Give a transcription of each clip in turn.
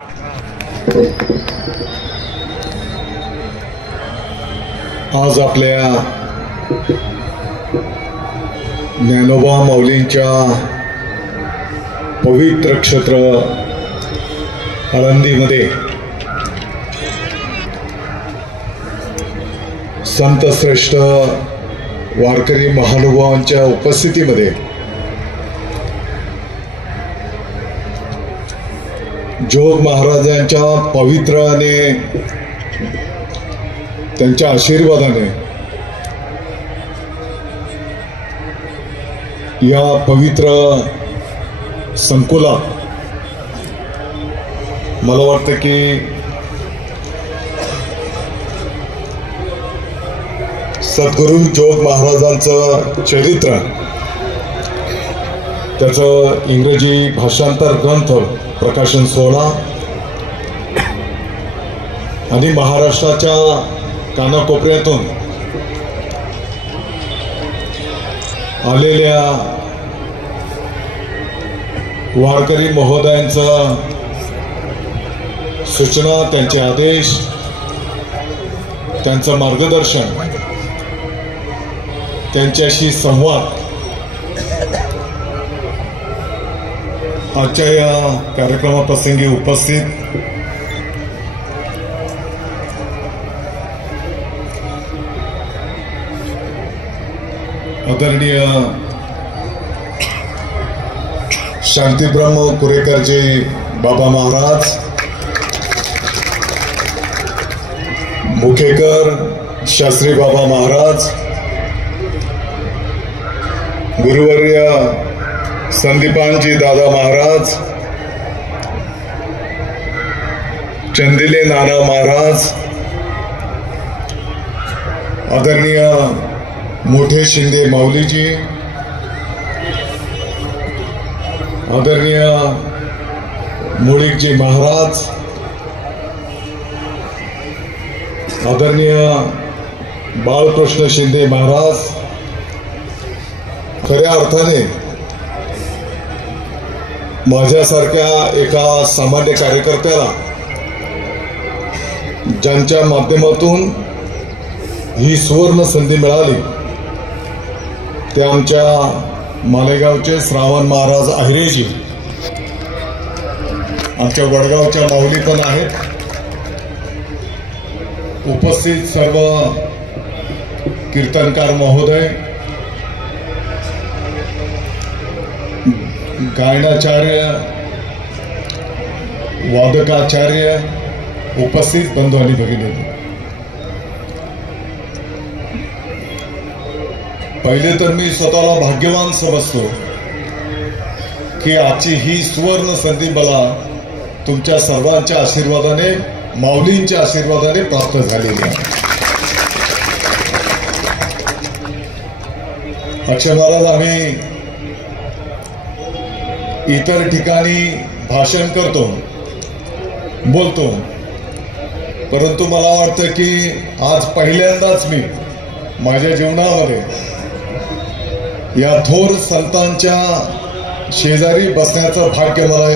आज आपल्या ज्ञानोबा माऊलींच्या पवित्र क्षेत्र आळंदीमध्ये संत श्रेष्ठ वारकरी महानुभावांच्या उपस्थितीमध्ये जोग महाराजांच्या पवित्राने त्यांच्या आशीर्वादाने या पवित्र संकुलात मला वाटतं की सद्गुरू जोग महाराजांचं चरित्र, त्याचं इंग्रजी भाषांतर ग्रंथ प्रकाशन सोहळा आणि महाराष्ट्राच्या कानाकोपऱ्यातून आलेल्या वारकरी महोदयांचं सूचना, त्यांचे आदेश, त्यांचं मार्गदर्शन, त्यांच्याशी संवाद आजच्या या कार्यक्रमाप्रसंगी उपस्थित आदरणीय शांतीब्रह्म कुरेकरजी बाबा महाराज, मुखेकर शास्त्री बाबा महाराज, गुरुवर्य संदीपानजी दादा महाराज, चंदिले नाना महाराज, आदरणीय मोठे शिंदे माऊलीजी, आदरणीय मुळीकजी महाराज, आदरणीय बाळकृष्ण शिंदे महाराज, खऱ्या अर्थाने माझ्यासारख्या एका सामान्य कार्यकर्त्याला ज्यांच्या माध्यमातून ही सुवर्ण संधी मिळाली ते आमच्या मालेगावचे श्रावण महाराज आहिरेजी, आमच्या वडगावच्या माऊली पण आहेत, उपस्थित सर्व कीर्तनकार महोदय, गायनाचार्य, वादकाचार्य, उपस्थित बंधू आणि भगिनी, पहिले तर मी स्वतःला भाग्यवान समजतो की आजची ही सुवर्ण संधी मला तुमच्या सर्वांच्या आशीर्वादाने, माऊलींच्या आशीर्वादाने प्राप्त झालेली आहे. अक्षय महाराज, आम्ही इतर ठिकाणी भाषण करतो, बोलतो, परंतु मला वाटतं की आज पहिल्यांदाच मी माझ्या जीवनामध्ये या थोर संतांच्या शेजारी बसण्याचं भाग्य मला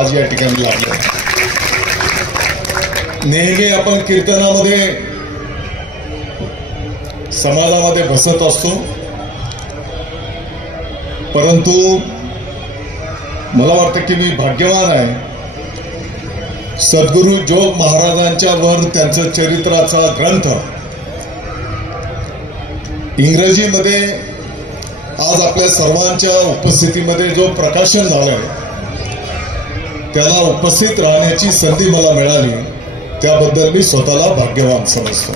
आज या ठिकाणी लाभलं. नेहमी आपण कीर्तनामध्ये समाजामध्ये बसत असतो, परंतु मला वाटतं की मी भाग्यवान आहे. सद्गुरू जोग महाराजांच्या वर त्यांचं चरित्राचा ग्रंथ इंग्रजीमध्ये आज आपल्या सर्वांच्या उपस्थितीमध्ये जो प्रकाशन झालाय त्याला उपस्थित राहण्याची संधी मला मिळाली, त्याबद्दल मी स्वतःला भाग्यवान समजतो.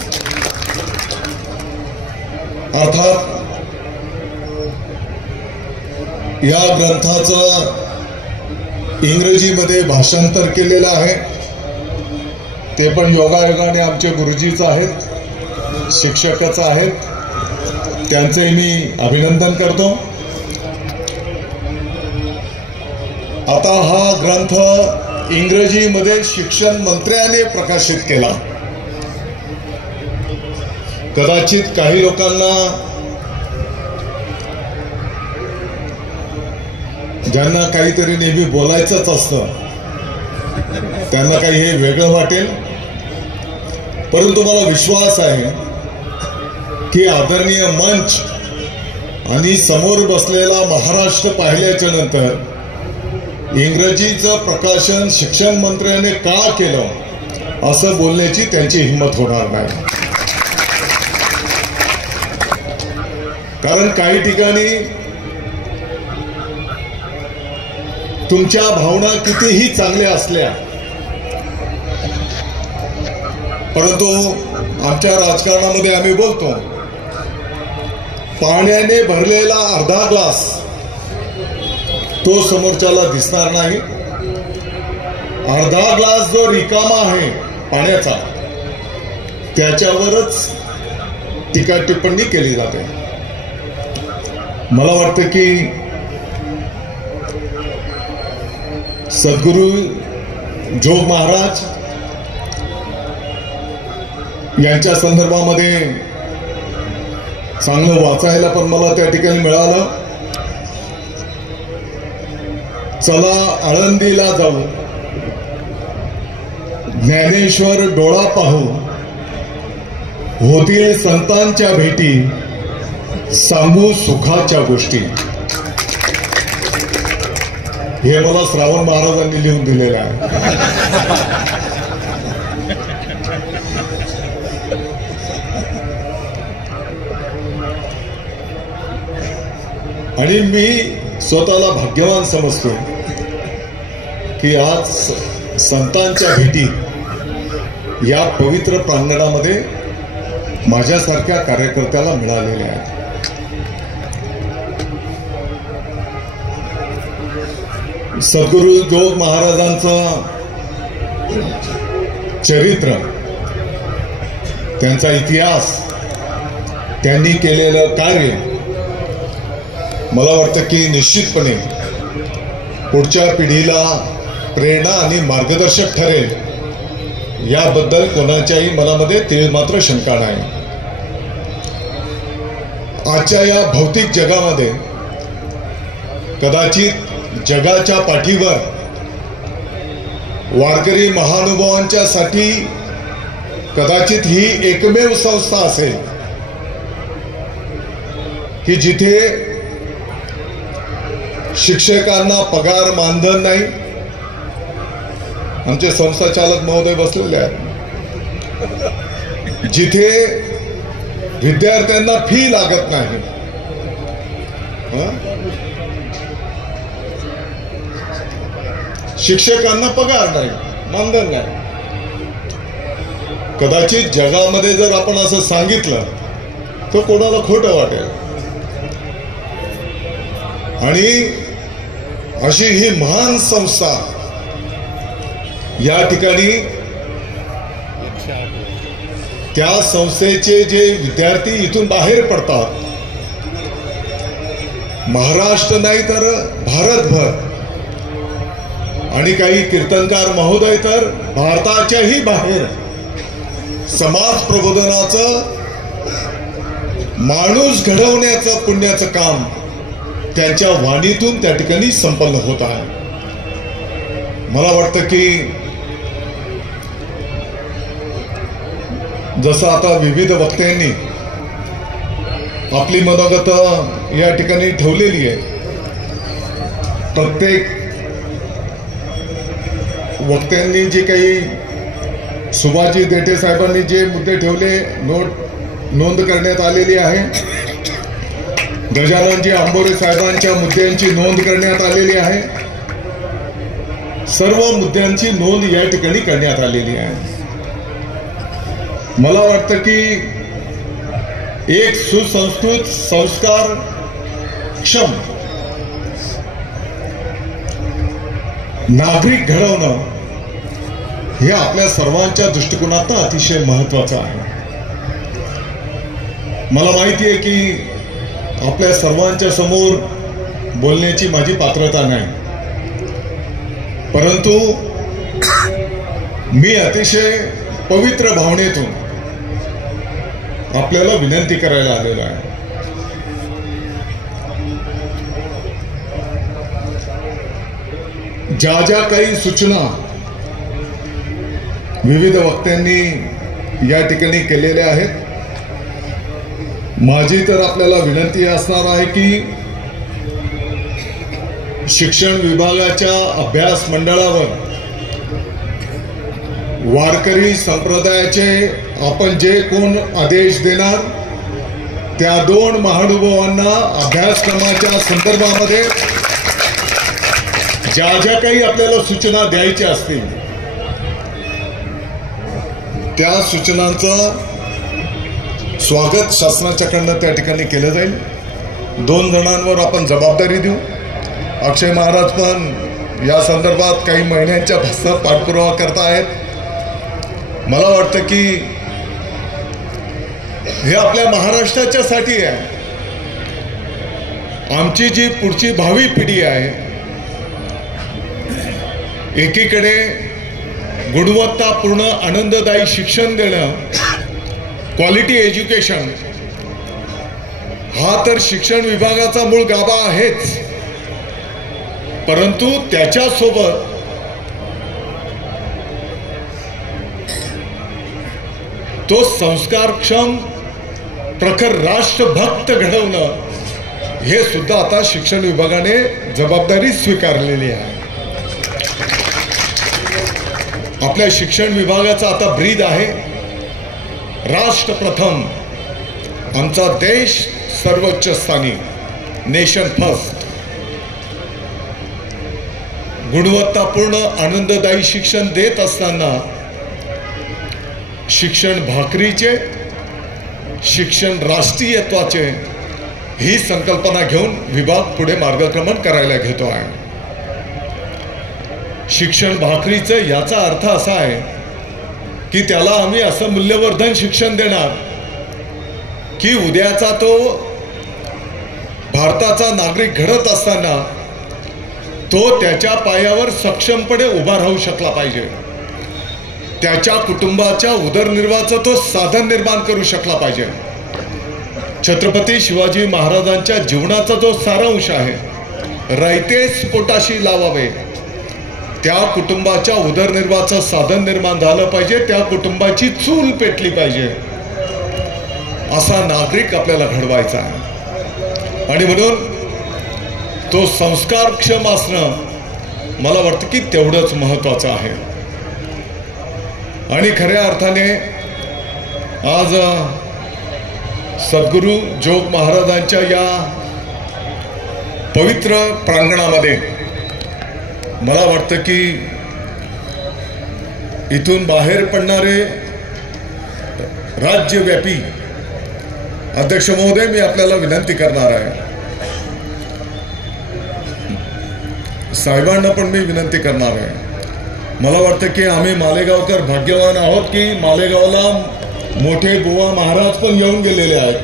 अर्थात या ग्रंथाचं इंग्रजीमध्ये भाषांतर केलेलं आहे, ते पण योगायोगाने आमचे गुरुजीच आहेत, शिक्षकच आहेत, त्यांचे मी अभिनंदन करतो. आता हा ग्रंथ इंग्रजीमध्ये शिक्षण मंत्र्याने प्रकाशित केला. कदाचित काही लोकांना ज्यांना काहीतरी नेहमी बोलायचंच असतं त्यांना काही हे वेगळं वाटेल, परंतु मला विश्वास आहे की आदरणीय मंच आणि समोर बसलेला महाराष्ट्र पाहिल्याच्या नंतर इंग्रजीचं प्रकाशन शिक्षण मंत्र्याने का केलं असं बोलण्याची त्यांची हिंमत होणार नाही. कारण काही ठिकाणी तुमच्या भावना कितीही चांगल्या असल्या परंतु आमच्या राजकारणामध्ये आम्ही बोलतो पाण्याने भरलेला अर्धा ग्लास तो समोरच्याला दिसणार नाही. अर्धा ग्लास जो रिकामा आहे पाण्याचा त्याच्यावरच टीका टिप्पणी केली जाते. मला वाटतं की सद्गुरू जोग महाराज यांच्या संदर्भामध्ये चांगलं वाचायला पण मला त्या ठिकाणी मिळालं. चला आळंदीला जाऊ, ज्ञानेश्वर डोळा पाहू, होतील संतांच्या भेटी, सांगू सुखाच्या गोष्टी. हे मला श्रावण महाराजांनी लिहून दिलेलं आहे. आणि मी स्वतःला भाग्यवान समजतो की आज संतांच्या भेटी या पवित्र प्रांगणामध्ये माझ्यासारख्या कार्यकर्त्याला मिळालेल्या आहेत. सद्गुरू जोग महाराजांचं चरित्र, त्यांचा इतिहास, त्यांनी केलेलं कार्य मला वाटतं की निश्चितपणे पुढच्या पिढीला प्रेरणा आणि मार्गदर्शक ठरेल याबद्दल कोणाच्याही मनामध्ये तीळ मात्र शंका नाही. आजच्या या भौतिक जगामध्ये कदाचित जगाच्या पाठीवर वारकरी महानुभावांच्या साठी कदाचित ही एकमेव संस्था असेल की जिथे शिक्षकांना पगार मानधन नाही. आमचे संस्था चालक महोदय बसलेले आहेत. जिथे विद्यार्थ्यांना फी लागत नाही, शिक्षकांना पगार नाही, मानधन नाही. कदाचित जगामध्ये जर आपण असं सांगितलं तर कोणाला खोटं वाटेल. आणि अशी ही महान संस्था या ठिकाणी त्या संस्थेचे जे विद्यार्थी इथून बाहेर पडतात, महाराष्ट्र नाही तर भारतभर, आणि काही कीर्तनकार महोदय तर भारताच्याही बाहेर समाज प्रबोधनाचं, माणूस घडवण्याचं पुण्याचं काम त्यांच्या वाणीतून त्या ठिकाणी संपन्न होत आहे. मला वाटतं की जसं आता विविध वक्त्यांनी आपली मनोगत या ठिकाणी ठेवलेली आहे, प्रत्येक वक्त्यांनी जे काही सुभाषजी देठे साहेबांनी जे मुद्दे ठेवले नोंद करण्यात आलेली आहे. गजाननजी आंबोरे साहेबांच्या मुद्द्यांची नोंद करण्यात आलेली आहे. सर्व मुद्द्यांची नोंद या ठिकाणी करण्यात आलेली आहे. मला वाटतं की एक सुसंस्कृत, संस्कार क्षम नागरिक घडवणं हे आपल्या सर्वांच्या दृष्टिकोनातून अतिशय महत्वाचं आहे. मला माहिती आहे की आपल्या सर्वांच्या समोर बोलण्याची माझी पात्रता नाही, परंतु मी अतिशय पवित्र भावनेतून आपल्याला विनंती करायला आलेलो आहे. ज्या ज्या काही सूचना विविध वक्त्यांनी या ठिकाणी केलेले आहेत. माझी तर आपल्याला विनंती असणार आहे की शिक्षण विभागाच्या अभ्यास मंडळावर वारकरी संप्रदायाचे आपण जे कोण आदेश देणार त्या दोन महानुभावांना अभ्यासक्रमाच्या संदर्भामध्ये ज्या ज्या काही आपल्याला सूचना द्यायच्या असतील त्या सूचनांचं स्वागत शासनाच्याकडनं त्या ठिकाणी केलं जाईल. 2 जणांवर आपण जबाबदारी देऊ. अक्षय महाराज पण या संदर्भात काही महिन्यांच्या पासून पाठपुरावा करत आहेत. मला वाटतं की हे आपल्या महाराष्ट्राच्यासाठी आहे. आमची जी पुढची भावी पिढी आहे, एकीकडे गुणवत्तापूर्ण आनंददायी शिक्षण देणं, क्वालिटी एज्युकेशन हा तर शिक्षण विभागाचा मूळ गाभा आहेच, परंतु त्याच्यासोबत तो संस्कारक्षम प्रखर राष्ट्रभक्त घडवणं हे सुद्धा आता शिक्षण विभागाने जबाबदारी स्वीकारलेली आहे. आपल्या शिक्षण विभागाचा आता ब्रीद आहे राष्ट्र प्रथम, आमचा देश सर्वोच्च स्थानी, नेशन फर्स्ट. गुणवत्तापूर्ण आनंददायी शिक्षण देत असताना शिक्षण भाकरीचे, शिक्षण राष्ट्रीयत्वाचे ही संकल्पना घेऊन विभाग पुढे मार्गक्रमण करायला घेतो आहे. शिक्षण भाकरीचं याचा अर्थ असा आहे की त्याला आम्ही असं मूल्यवर्धन शिक्षण देणार की उद्याचा तो भारताचा नागरिक घडत असताना तो त्याच्या पायावर सक्षमपणे उभा राहू शकला पाहिजे, त्याच्या कुटुंबाच्या उदरनिर्वाहाचं तो साधन निर्माण करू शकला पाहिजे. छत्रपती शिवाजी महाराजांच्या जीवनाचा जो सारांश आहे, रायतेच पोटाशी लावावे, त्या कुटुंबाच्या उदरनिर्वाहाचं साधन निर्माण झालं पाहिजे, त्या कुटुंबाची चूल पेटली पाहिजे, असा नागरिक आपल्याला घडवायचा आहे. आणि म्हणून तो संस्कारक्षम असणं मला वाटतं की तेवढंच महत्वाचं आहे. आणि खऱ्या अर्थाने आज सद्गुरू जोग महाराजांच्या या पवित्र प्रांगणामध्ये मला वाटतं की इथून बाहेर पडणारे राज्यव्यापी अध्यक्ष महोदय, मी आपल्याला विनंती करणार आहे, साहेबांना पण मी विनंती करणार आहे. मला वाटतं की आम्ही मालेगावकर भाग्यवान आहोत की मालेगावला मोठे बुवा महाराज पण येऊन गेलेले आहेत.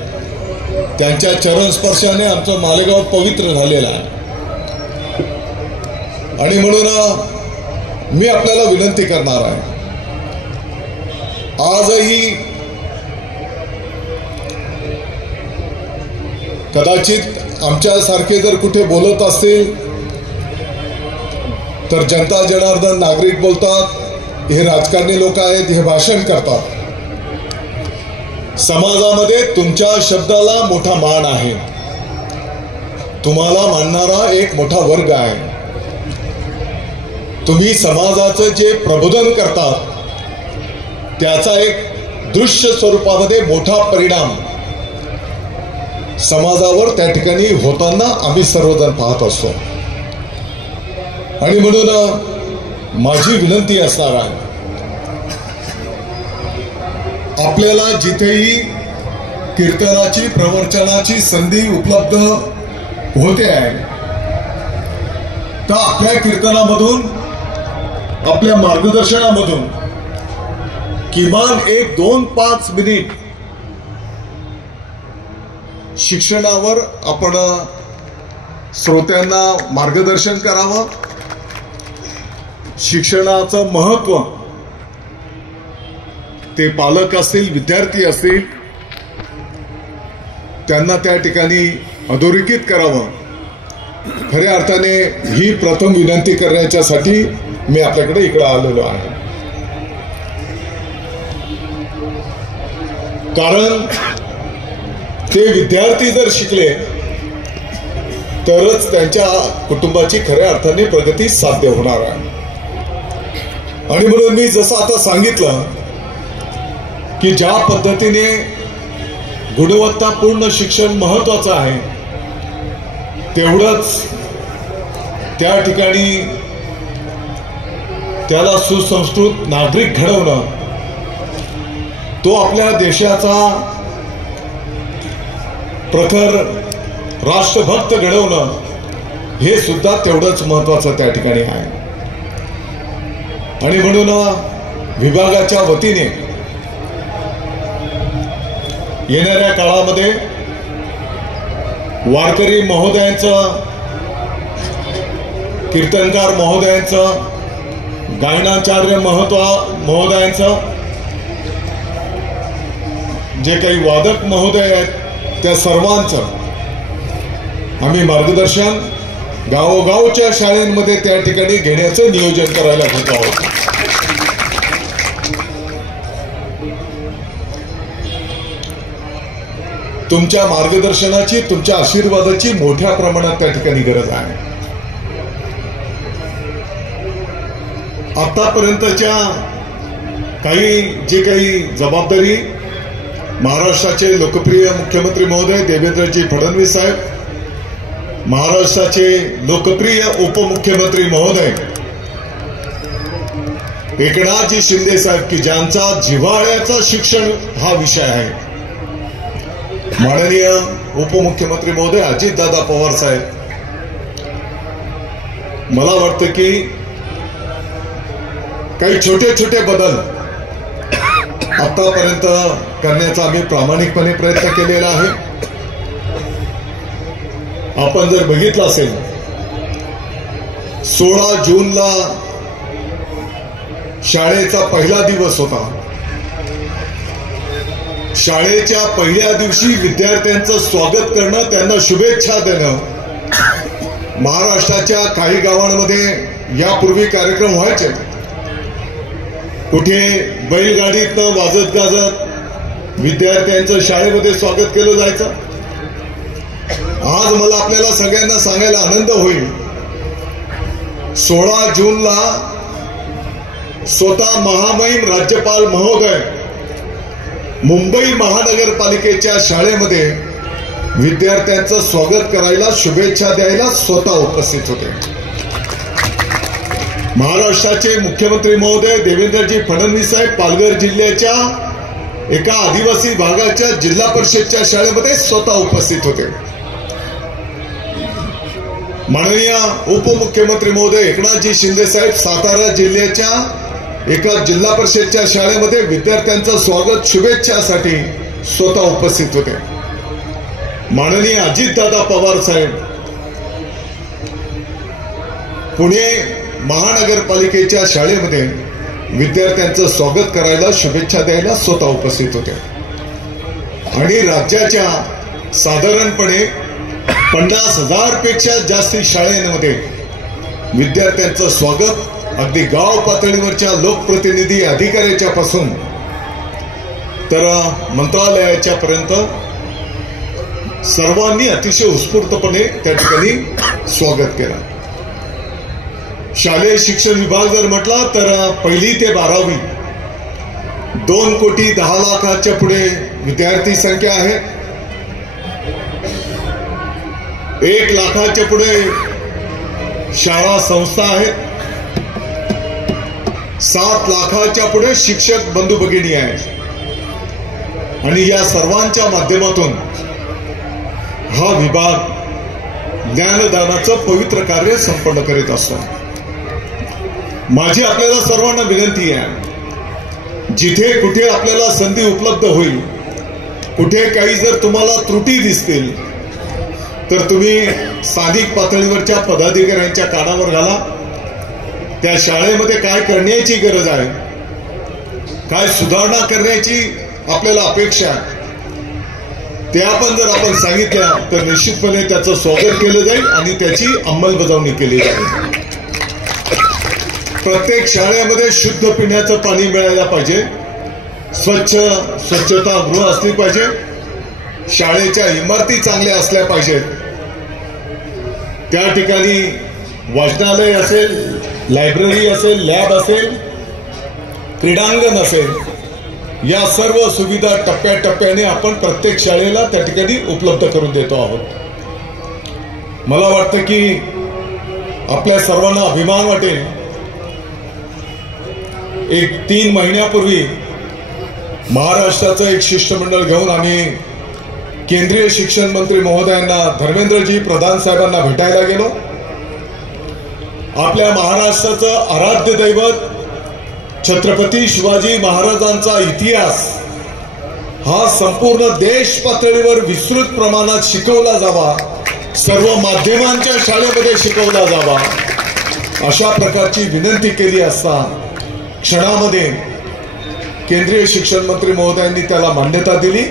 त्यांच्या चरण स्पर्शाने आमचं मालेगाव पवित्र झालेलं आहे. आणि म्हणून मी आपल्याला विनंती करणार आहे, आजही कदाचित आमच्यासारखे जर कुठे बोलत असतील तर जनता जनार्दन नागरिक बोलतात, हे राजकारणी लोक आहेत, हे भाषण करतात. समाजामध्ये तुमच्या शब्दाला मोठा मान आहे, तुम्हाला मानणारा एक मोठा वर्ग आहे. तुम्ही समाजाचं जे प्रबोधन करतात त्याचा एक दृश्य स्वरूपामध्ये मोठा परिणाम समाजावर त्या ठिकाणी होताना आम्ही सर्वजण पाहत असतो. आणि म्हणून माझी विनंती असणार आहे, आपल्याला जिथेही कीर्तनाची प्रवचनाची संधी उपलब्ध होते आहे तर आपल्या कीर्तनामधून, आपल्या मार्गदर्शनामधून किमान 1-2-5 मिनिट शिक्षणावर आपण श्रोत्यांना मार्गदर्शन करावं. शिक्षणाचं महत्त्व ते पालक असतील, विद्यार्थी असतील, त्यांना त्या ठिकाणी अधोरेखित करावं. खऱ्या अर्थाने ही प्रथम विनंती करण्याच्यासाठी मी आपल्याकडे इकडे आलेलो आहे. कारण ते विद्यार्थी जर शिकले तरच त्यांच्या कुटुंबाची खऱ्या अर्थाने प्रगती साध्य होणार आहे. आणि म्हणून मी जसं आता सांगितलं की ज्या पद्धतीने गुणवत्तापूर्ण शिक्षण महत्वाचं आहे, तेवढंच त्या ठिकाणी त्याला सुसंस्कृत नागरिक घडवणं, तो आपल्या देशाचा प्रखर राष्ट्रभक्त घडवणं, हे सुद्धा तेवढंच महत्वाचं त्या ठिकाणी आहे. आणि म्हणून विभागाच्या वतीने येणाऱ्या काळामध्ये वारकरी महोदयांचं, कीर्तनकार महोदयांचं, गायनाचार्य महोदयांचं, जे काही वादक महोदय आहेत त्या सर्वांचं आम्ही मार्गदर्शन गावोगावच्या शाळांमध्ये त्या ठिकाणी घेण्याचं नियोजन करायला घेत आहोत. तुमच्या मार्गदर्शनाची, तुमच्या आशीर्वादाची मोठ्या प्रमाणात त्या ठिकाणी गरज आहे. आतापर्यंतच्या जे काही जबाबदारी महाराष्ट्राचे लोकप्रिय मुख्यमंत्री महोदय देवेंद्रजी फडणवीस साहेब, महाराष्ट्राचे लोकप्रिय उपमुख्यमंत्री महोदय एकनाथजी शिंदे साहेब, की ज्यांचा जिव्हाळ्याचा शिक्षण हा विषय आहे, माननीय उपमुख्यमंत्री महोदय अजितदादा पवार साहेब, मला वाटतं की काही छोटे छोटे बदल आतापर्यंत करण्याचा आम्ही प्रामाणिकपणे प्रयत्न केलेला आहे. आपण जर बघितलं असेल, 16 जूनला शाळेचा पहिला दिवस होता. शाळेच्या पहिल्या दिवशी विद्यार्थ्यांचं स्वागत करणं, त्यांना शुभेच्छा देणं, महाराष्ट्राच्या काही गावांमध्ये यापूर्वी कार्यक्रम व्हायचे. कुठे बैलगाडीतनं वाजत गाजत विद्यार्थ्यांचं शाळेमध्ये स्वागत केलं जायचं. आज मला आपल्याला सगळ्यांना सांगायला आनंद होईल, 16 जूनला स्वतः महामहिम राज्यपाल महोदय मुंबई महानगरपालिकेच्या शाळेमध्ये विद्यार्थ्यांचं स्वागत करायला, शुभेच्छा द्यायला स्वतः उपस्थित होते. महाराष्ट्राचे मुख्यमंत्री महोदय देवेंद्रजी फडणवीस साहेब पालघर जिल्ह्याच्या एका आदिवासी भागाच्या जिल्हा परिषदच्या शाळेमध्ये स्वतः उपस्थित होते. माननीय उपमुख्यमंत्री महोदय एकनाथजी शिंदे साहेब सातारा जिल्ह्याच्या एका जिल्हा परिषदच्या शाळेमध्ये विद्यार्थ्यांचं स्वागत, शुभेच्छासाठी स्वतः उपस्थित होते. माननीय अजितदादा पवार साहेब पुणे महानगरपालिकेच्या शाळेमध्ये विद्यार्थ्यांचं स्वागत करायला, शुभेच्छा द्यायला स्वतः उपस्थित होते. आणि राज्याच्या साधारणपणे 50,000 पेक्षा जास्त शाळांमध्ये विद्यार्थ्यांचं स्वागत, अगदी गाव पातळीवरच्या लोकप्रतिनिधी अधिकाऱ्याच्या पासून तर मंत्रालयाच्या पर्यंत सर्वांनी अतिशय उत्स्फूर्तपणे त्या ठिकाणी स्वागत केलं. शालेय शिक्षण विभाग जर म्हटला तर 1ली ते 12वी 2,10,00,000च्या पुढे विद्यार्थी संख्या आहे. 1,00,000च्या पुढे शाळा संस्था आहेत. 7,00,000च्या पुढे शिक्षक बंधू भगिनी आहेत. आणि या सर्वांच्या माध्यमातून हा विभाग ज्ञानदानाचं पवित्र कार्य संपन्न करीत असतो. माझी आपल्याला सर्वांना विनंती आहे, जिथे कुठे आपल्याला संधी उपलब्ध होईल, कुठे काही जर तुम्हाला त्रुटी दिसतील तर तुम्ही स्थानिक पातळीवरच्या पदाधिकाऱ्यांच्या कानावर घाला. त्या शाळेमध्ये काय करण्याची गरज आहे, काय सुधारणा करण्याची आपल्याला अपेक्षा आहे, त्या पण जर आपण सांगितल्या तर निश्चितपणे त्याचं स्वागत केलं जाईल आणि त्याची अंमलबजावणी केली जाईल. प्रत्येक शाळेमध्ये शुद्ध पिण्याचं पाणी मिळायला पाहिजे. स्वच्छतागृह असली पाहिजे, शाळेच्या इमारती चांगल्या असल्या पाहिजेत, त्या ठिकाणी वाचनालय असेल, लायब्ररी असेल, लॅब असेल, क्रीडांगण असेल, या सर्व सुविधा टप्प्याटप्प्याने आपण प्रत्येक शाळेला त्या ठिकाणी उपलब्ध करून देतो आहोत। मला वाटतं की आपल्या सर्वांना अभिमान वाटेल, एक 3 महिन्यापूर्वी महाराष्ट्राचं एक शिष्टमंडळ घेऊन आम्ही केंद्रीय शिक्षण मंत्री महोदयांना, धर्मेंद्रजी प्रधान साहेबांना भेटायला गेलो। आपल्या महाराष्ट्राचं आराध्य दैवत छत्रपती शिवाजी महाराजांचा इतिहास हा संपूर्ण देश पातळीवर विस्तृत प्रमाणात शिकवला जावा, सर्व माध्यमांच्या शाळेमध्ये शिकवला जावा, अशा प्रकारची विनंती केली असता क्षणामध्ये केंद्रीय शिक्षण मंत्री महोदयांनी त्याला मान्यता दिली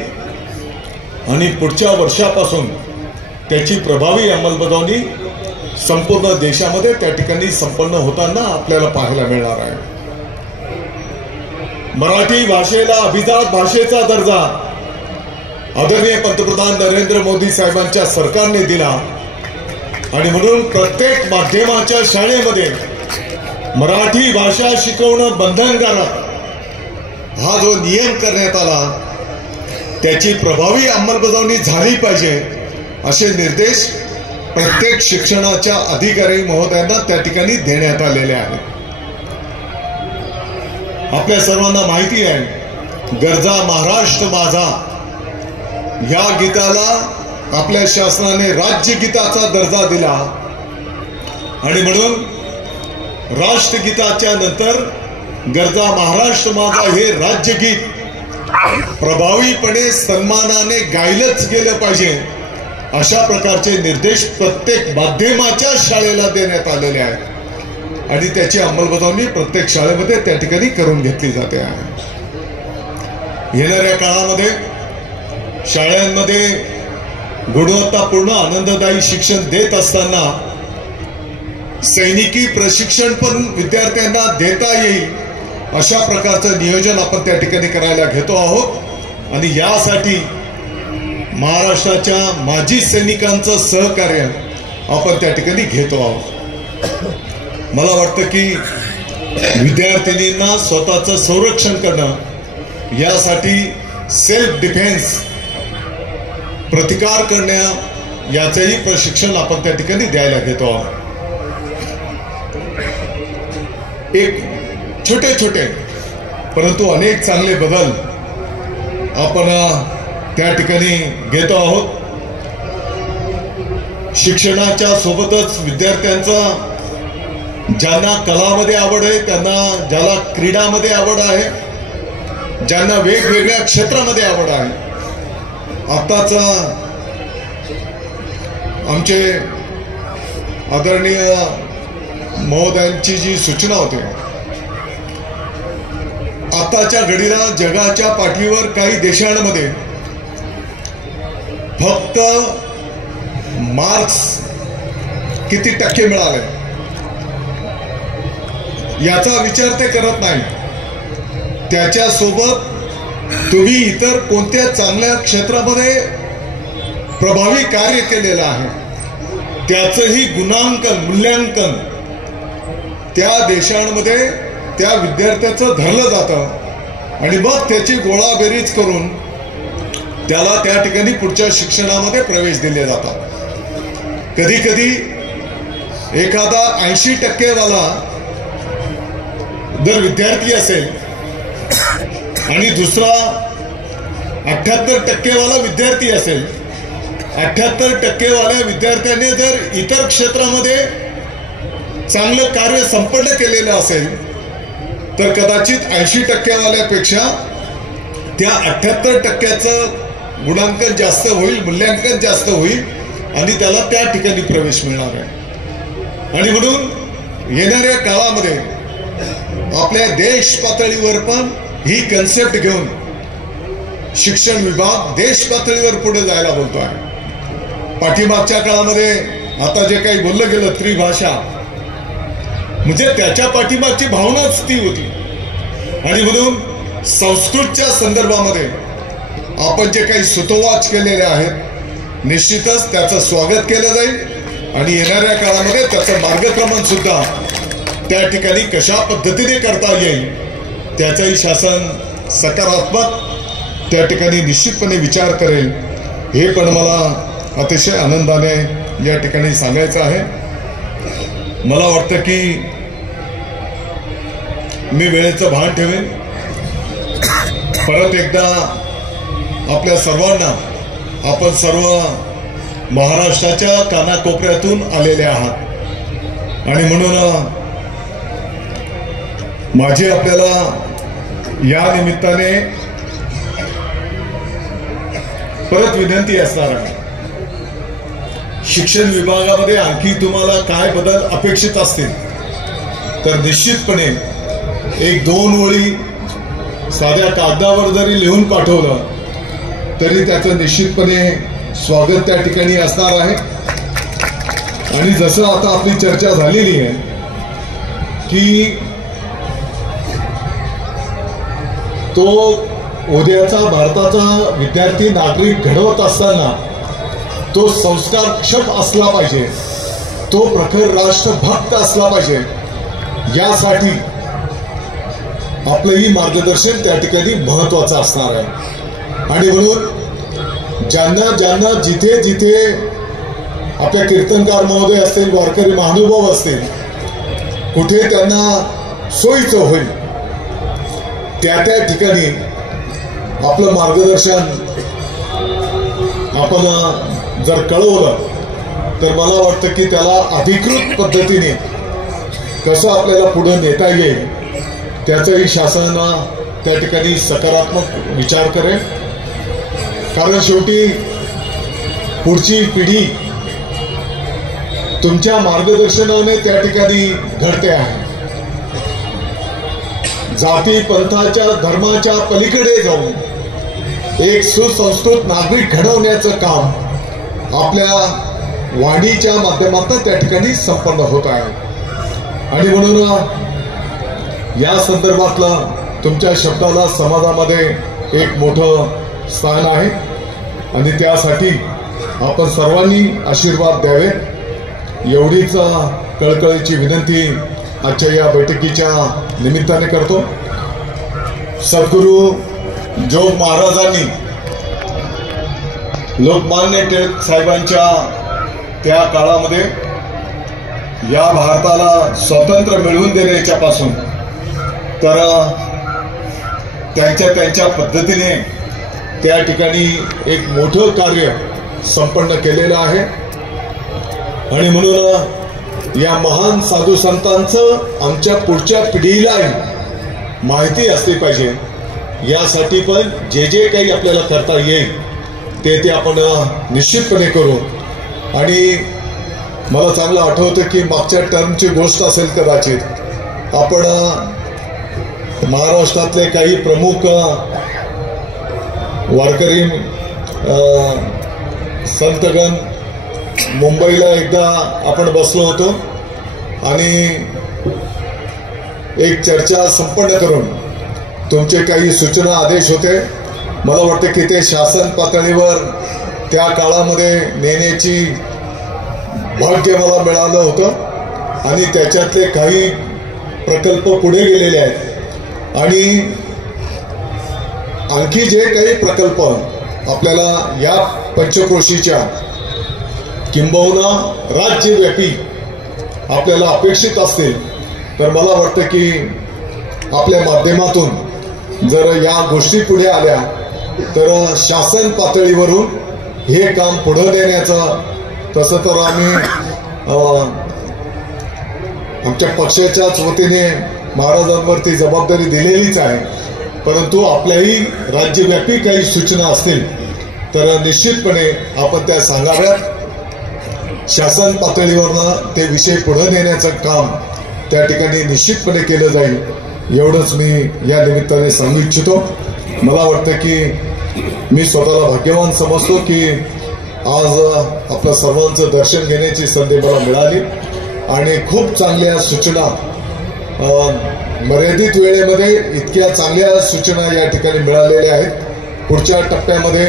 आणि पुढच्या वर्षापासून त्याची प्रभावी अंमलबजावणी संपूर्ण देशामध्ये त्या ठिकाणी संपन्न होताना आपल्याला पाहायला मिळणार आहे। मराठी भाषेला अभिजात भाषेचा दर्जा आदरणीय पंतप्रधान नरेंद्र मोदी साहेबांच्या सरकारने दिला आणि म्हणून प्रत्येक माध्यमाच्या शाळेमध्ये मराठी भाषा शिकवणं बंधनकारक हा जो नियम करण्यात आला त्याची प्रभावी अंमलबजावणी झाली पाहिजे असे निर्देश प्रत्येक शिक्षणाच्या अधिकारी महोदयांना त्या ठिकाणी देण्यात आलेले आहेत। आपल्या सर्वांना माहिती आहे, गरजा महाराष्ट्र माझा या गीताला आपल्या शासनाने राज्यगीताचा दर्जा दिला आणि म्हणून राष्ट्रगीताच्या नंतर गरजा महाराष्ट्र माझा हे राज्यगीत प्रभावीपणे सन्मानाने गायलंच गेलं पाहिजे अशा प्रकारचे निर्देश प्रत्येक माध्यमाच्या शाळेला देण्यात आलेले आहेत आणि त्याची अंमलबजावणी प्रत्येक शाळेमध्ये त्या ठिकाणी करून घेतली जाते आहे। येणाऱ्या काळामध्ये शाळांमध्ये गुणवत्तापूर्ण आनंददायी शिक्षण देत असताना सैनिकी प्रशिक्षण पण विद्यार्थ्यांना देता येईल अशा प्रकारचं नियोजन आपण त्या ठिकाणी करायला घेतो आहोत आणि यासाठी महाराष्ट्राच्या माजी सैनिकांचं सहकार्य आपण त्या ठिकाणी घेतो आहोत। मला वाटतं की विद्यार्थिनींना स्वतःचं संरक्षण करणं यासाठी सेल्फ डिफेन्स प्रतिकार करण्या याचंही प्रशिक्षण आपण त्या ठिकाणी द्यायला घेतो आहोत। एक छोटे छोटे परंतु अनेक चांगले बदल आपण त्या ठिकाणी घेतो आहोत। शिक्षणाच्या सोबतच विद्यार्थ्यांचा ज्यांना कलामध्ये आवड आहे, त्यांना ज्याला क्रीडामध्ये आवड आहे, ज्यांना वेगवेगळ्या क्षेत्रामध्ये आवड आहे, आताच आमचे आदरणीय महोदयांची जी सूचना होती, आताच्या घडीला जगाच्या पाठीवर काही देशांमध्ये फक्त मार्क्स किती टक्के मिळाले याचा विचार ते करत नाही, त्याच्यासोबत तुम्ही इतर कोणत्या चांगल्या क्षेत्रामध्ये प्रभावी कार्य केलेलं आहे त्याचंही गुणांकन मूल्यांकन त्या देशांमध्ये त्या विद्यार्थ्याचं धरलं जातं आणि मग त्याची गोळाबेरीज करून त्याला त्या ठिकाणी पुढच्या शिक्षणामध्ये प्रवेश दिले जातात। कधी कधी एखादा 80% वाला जर विद्यार्थी असेल आणि दुसरा 78% वाला विद्यार्थी असेल, 78% वाल्या विद्यार्थ्याने जर इतर क्षेत्रामध्ये चांगलं कार्य संपन्न केलेलं असेल तर कदाचित 80% वाल्यापेक्षा त्या 78%चं गुणांकन जास्त होईल, मूल्यांकन जास्त होईल आणि त्याला त्या ठिकाणी प्रवेश मिळणार आहे। आणि म्हणून येणाऱ्या काळामध्ये आपल्या देश पातळीवर पण ही कन्सेप्ट घेऊन शिक्षण विभाग देश पातळीवर पुढे जायला बोलतो आहे। पाठीमागच्या काळामध्ये आता जे काही बोललं गेलं त्रिभाषा, म्हणजे त्याच्या पाठीमागची भावनाच ती होती आणि म्हणून संस्कृतच्या संदर्भामध्ये आपण जे काही सुतोवाच केलेले आहेत निश्चितच त्याचं स्वागत केलं जाईल आणि येणाऱ्या काळामध्ये त्याचं मार्गक्रमण सुद्धा त्या ठिकाणी कशा पद्धतीने करता येईल त्याचाही शासन सकारात्मक त्या ठिकाणी निश्चितपणे विचार करेल हे पण मला अतिशय आनंदाने या ठिकाणी सांगायचं आहे। मला वाटतं की मी वेळेचं भान ठेवेन। परत एकदा आपल्या सर्वांना आपण सर्व महाराष्ट्राच्या कानाकोपऱ्यातून आलेले आहात आणि म्हणून माझी आपल्याला या निमित्ताने परत विनंती असणार आहे। शिक्षण विभागामध्ये आणखी तुम्हाला काय बदल अपेक्षित असतील तर निश्चितपणे एक दोन ओळी साध्या कागदावर जरी लिहून पाठवलं तरी त्याचं निश्चितपणे स्वागत त्या ठिकाणी असणार आहे। आणि जसं आता आपली चर्चा झालेली आहे की तो उद्याचा भारताचा विद्यार्थी नागरिक घडवत असताना तो संस्कारक्षम असला पाहिजे, तो प्रखर राष्ट्रभक्त असला पाहिजे। यासाठी आपलंही मार्गदर्शन त्या ठिकाणी महत्वाचं असणार आहे। आणि म्हणून ज्यांना ज्यांना जिथे जिथे आपल्या कीर्तनकार महोदय असतील, वारकरी महानुभाव असतील, कुठे त्यांना सोयीचं होईल त्या त्या ठिकाणी आपलं मार्गदर्शन आपण जर कळवलं तर मला वाटतं की त्याला अधिकृत पद्धतीने कसं आपल्याला पुढे नेता येईल त्याचंही शासन त्या ठिकाणी सकारात्मक विचार करेल। कारण शेवटी पुढची पिढी तुमच्या मार्गदर्शनाने त्या ठिकाणी घडते आहे। जाती पंथाच्या धर्माच्या पलीकडे जाऊन एक सुसंस्कृत नागरिक घडवण्याचं काम आपल्या वाणीच्या माध्यमातून त्या ठिकाणी संपन्न होत आहे। आणि म्हणून या संदर्भातलं तुमच्या शब्दाला समाजामध्ये एक मोठं स्थान आहे आणि त्यासाठी आपण सर्वांनी आशीर्वाद द्यावेत एवढीच कळकळीची विनंती आजच्या या बैठकीच्या निमित्ताने करतो। सद्गुरू जोग महाराजांनी लोकमान्य टिळक साहेबांच्या त्या काळामध्ये या भारताला स्वातंत्र्य मिळवून देण्याच्या पासून तर त्यांच्या पद्धतीने त्या ठिकाणी एक मोठं कार्य संपन्न केलेलं आहे। आणि म्हणून या महान साधू संतांचं आमच्या पुढच्या पिढीलाही माहिती असली पाहिजे। यासाठी पण जे जे काही आपल्याला करता येईल ते आपण निश्चितपणे करू। आणि मला चांगलं आठवतं की मागच्या टर्मची गोष्ट असेल कदाचित आपण महाराष्ट्रातले काही प्रमुख वारकरी संतगण मुंबईला एकदा आपण बसलो होतो आणि एक चर्चा संपन्न करून तुमचे काही सूचना आदेश होते। मला वाटतं की ते शासन पातळीवर त्या काळामध्ये नेण्याची भाग्य मला मिळालं होतं आणि त्याच्यातले काही प्रकल्प पुढे गेलेले आहेत आणि आणखी जे काही प्रकल्प आपल्याला या पंचक्रोशीच्या किंबहुना राज्यव्यापी आपल्याला अपेक्षित असतील तर मला वाटतं की आपल्या माध्यमातून जर या गोष्टी पुढे आल्या तर शासन पातळीवरून हे काम पुढे नेण्याचं तसं तर आम्ही आमच्या पक्षाच्याच वतीने महाराजांवरती जबाबदारी दिलेलीच आहे। परंतु आपल्याही राज्यव्यापी काही सूचना असतील तर निश्चितपणे आपण त्या सांगाव्यात। शासन पातळीवरनं ते विषय पुढे नेण्याचं काम त्या ठिकाणी निश्चितपणे केलं जाईल एवढंच मी या निमित्ताने सांगू इच्छितो। मला वाटतं की मी स्वतःला भाग्यवान समजतो की आज आपल्या सर्वांचं दर्शन घेण्याची संधी मला मिळाली आणि खूप चांगल्या सूचना मर्यादित वेळेमध्ये इतक्या चांगल्या सूचना या ठिकाणी मिळालेल्या आहेत. पुढच्या टप्प्यामध्ये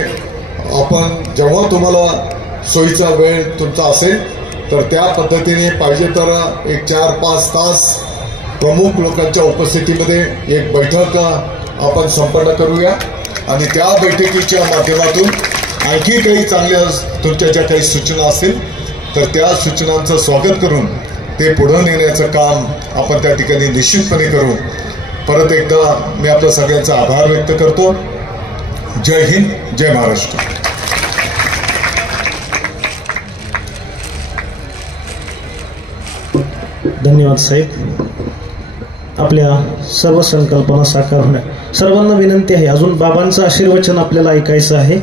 आपण जेव्हा तुम्हाला सोयीचा वेळ तुमचा असेल तर त्या पद्धतीने पाहिजे तर एक 4-5 तास प्रमुख लोकांच्या उपस्थितीमध्ये एक बैठक आपण संपन्न करूया आणि त्या बैठकीच्या माध्यमातून आणखी काही चांगल्या तुमच्या ज्या काही सूचना असतील तर त्या सूचनांचं स्वागत करून ते पुढे नेण्याचं काम आपण त्या ठिकाणी निश्चितपणे करू. परत एकदा मी आपल्या सगळ्यांचा आभार व्यक्त करतो. जय हिंद, जय महाराष्ट्र. धन्यवाद साहेब. आपल्या सर्व संकल्पना साकार होण्या सर्वांना विनंती आहे, अजून बाबांचं आशीर्वचन आपल्याला ऐकायचं आहे.